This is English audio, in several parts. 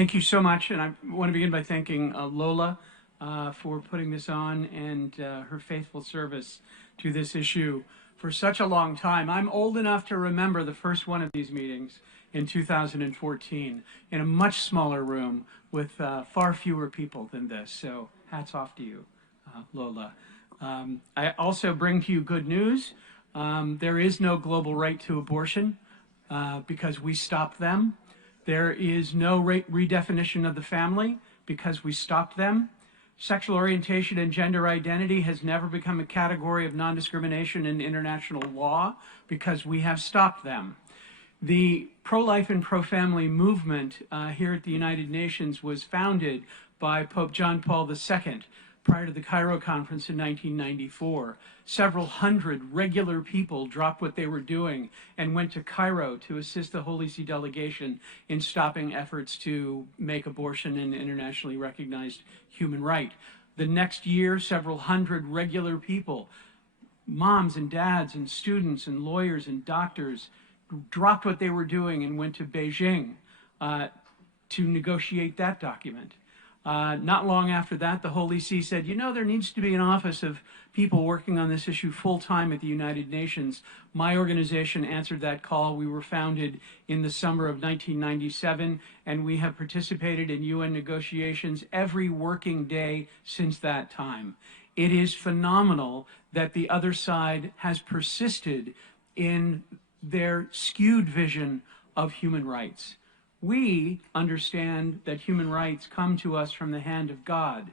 Thank you so much, and I want to begin by thanking Lola for putting this on and her faithful service to this issue for such a long time. I'm old enough to remember the first one of these meetings in 2014 in a much smaller room with far fewer people than this, so hats off to you, Lola. I also bring to you good news. There is no global right to abortion because we stopped them. There is no redefinition of the family because we stopped them. Sexual orientation and gender identity has never become a category of non-discrimination in international law because we have stopped them. The pro-life and pro-family movement here at the United Nations was founded by Pope John Paul II prior to the Cairo Conference in 1994. Several hundred regular people dropped what they were doing and went to Cairo to assist the Holy See delegation in stopping efforts to make abortion an internationally recognized human right. The next year, several hundred regular people, moms and dads and students and lawyers and doctors, dropped what they were doing and went to Beijing to negotiate that document. Not long after that, the Holy See said, you know, there needs to be an office of people working on this issue full-time at the United Nations. My organization answered that call. We were founded in the summer of 1997, and we have participated in UN negotiations every working day since that time. It is phenomenal that the other side has persisted in their skewed vision of human rights. We understand that human rights come to us from the hand of God.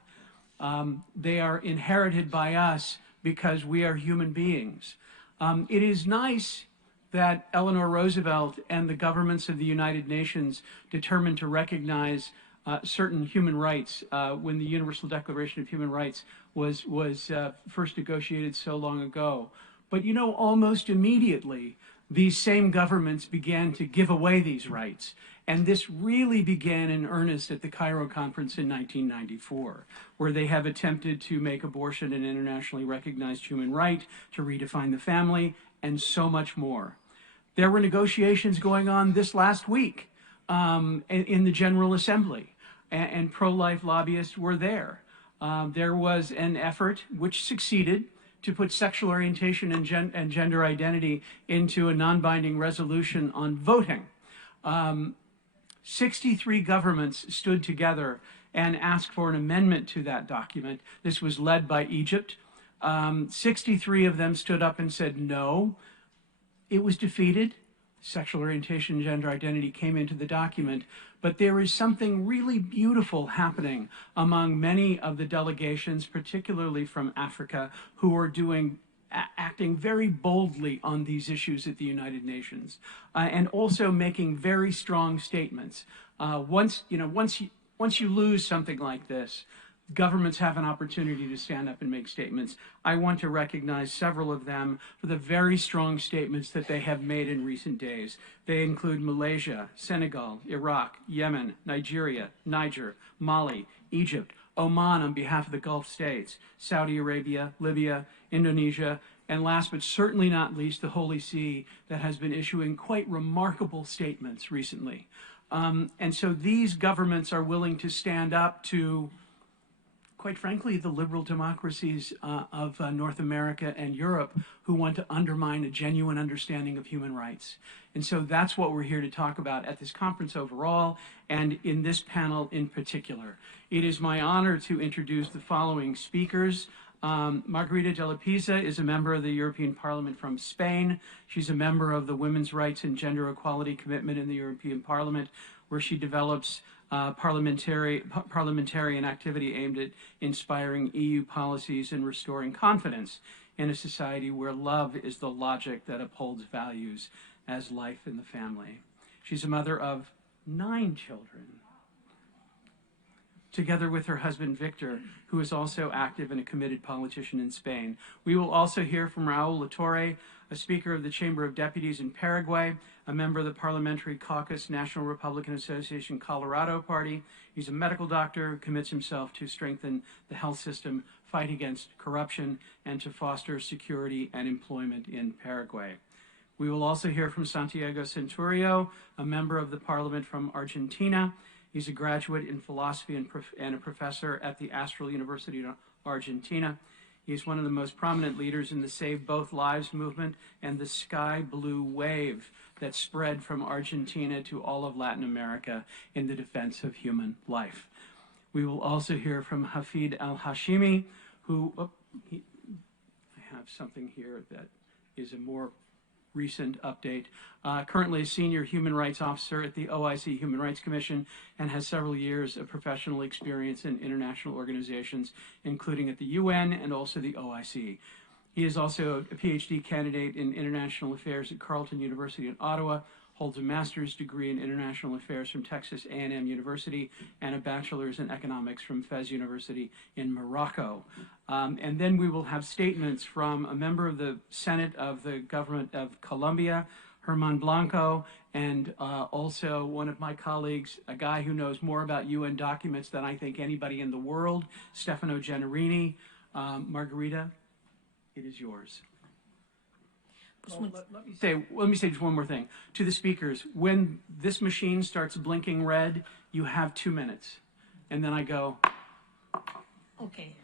They are inherited by us because we are human beings. It is nice that Eleanor Roosevelt and the governments of the United Nations determined to recognize certain human rights when the Universal Declaration of Human Rights was first negotiated so long ago. But you know, almost immediately, these same governments began to give away these rights. And this really began in earnest at the Cairo Conference in 1994, where they have attempted to make abortion an internationally recognized human right, to redefine the family, and so much more. There were negotiations going on this last week in the General Assembly, and pro-life lobbyists were there. There was an effort, which succeeded, to put sexual orientation and gender identity into a non-binding resolution on voting. 63 governments stood together and asked for an amendment to that document. This was led by Egypt. 63 of them stood up and said no. It was defeated. Sexual orientation and gender identity came into the document. But there is something really beautiful happening among many of the delegations, particularly from Africa, who are acting very boldly on these issues at the United Nations, and also making very strong statements. Once you lose something like this, governments have an opportunity to stand up and make statements. I want to recognize several of them for the very strong statements that they have made in recent days. They include Malaysia, Senegal, Iraq, Yemen, Nigeria, Niger, Mali, Egypt, Oman on behalf of the Gulf states, Saudi Arabia, Libya, Indonesia, and last but certainly not least, the Holy See, that has been issuing quite remarkable statements recently. And so these governments are willing to stand up to, quite frankly, the liberal democracies of North America and Europe who want to undermine a genuine understanding of human rights. And so that's what we're here to talk about at this conference overall and in this panel in particular. It is my honor to introduce the following speakers. Margarita de la Pisa is a member of the European Parliament from Spain. She's a member of the Women's Rights and Gender Equality Commitment in the European Parliament, where she develops parliamentarian activity aimed at inspiring EU policies and restoring confidence in a society where love is the logic that upholds values as life in the family. She's a mother of 9 children, together with her husband Victor, who is also active and a committed politician in Spain. We will also hear from Raul Latorre, a speaker of the Chamber of Deputies in Paraguay, a member of the Parliamentary Caucus National Republican Association Colorado Party. He's a medical doctor who commits himself to strengthen the health system, fight against corruption, and to foster security and employment in Paraguay. We will also hear from Santiago Centurio, a member of the Parliament from Argentina. He's a graduate in philosophy and a professor at the Astral University of Argentina. He's one of the most prominent leaders in the Save Both Lives movement and the Sky Blue Wave that spread from Argentina to all of Latin America in the defense of human life. We will also hear from Hafid al-Hashimi, who, I have something here that is a more recent update. Currently a senior human rights officer at the OIC Human Rights Commission and has several years of professional experience in international organizations, including at the UN and also the OIC. He is also a PhD candidate in international affairs at Carleton University in Ottawa, holds a master's degree in international affairs from Texas A&M University, and a bachelor's in economics from Fez University in Morocco. And then we will have statements from a member of the Senate of the government of Colombia, Herman Blanco, and also one of my colleagues, a guy who knows more about UN documents than I think anybody in the world, Stefano Gennarini. Margarita, it is yours. Well, let me say just one more thing. To the speakers, when this machine starts blinking red, you have 2 minutes. And then I go. Okay.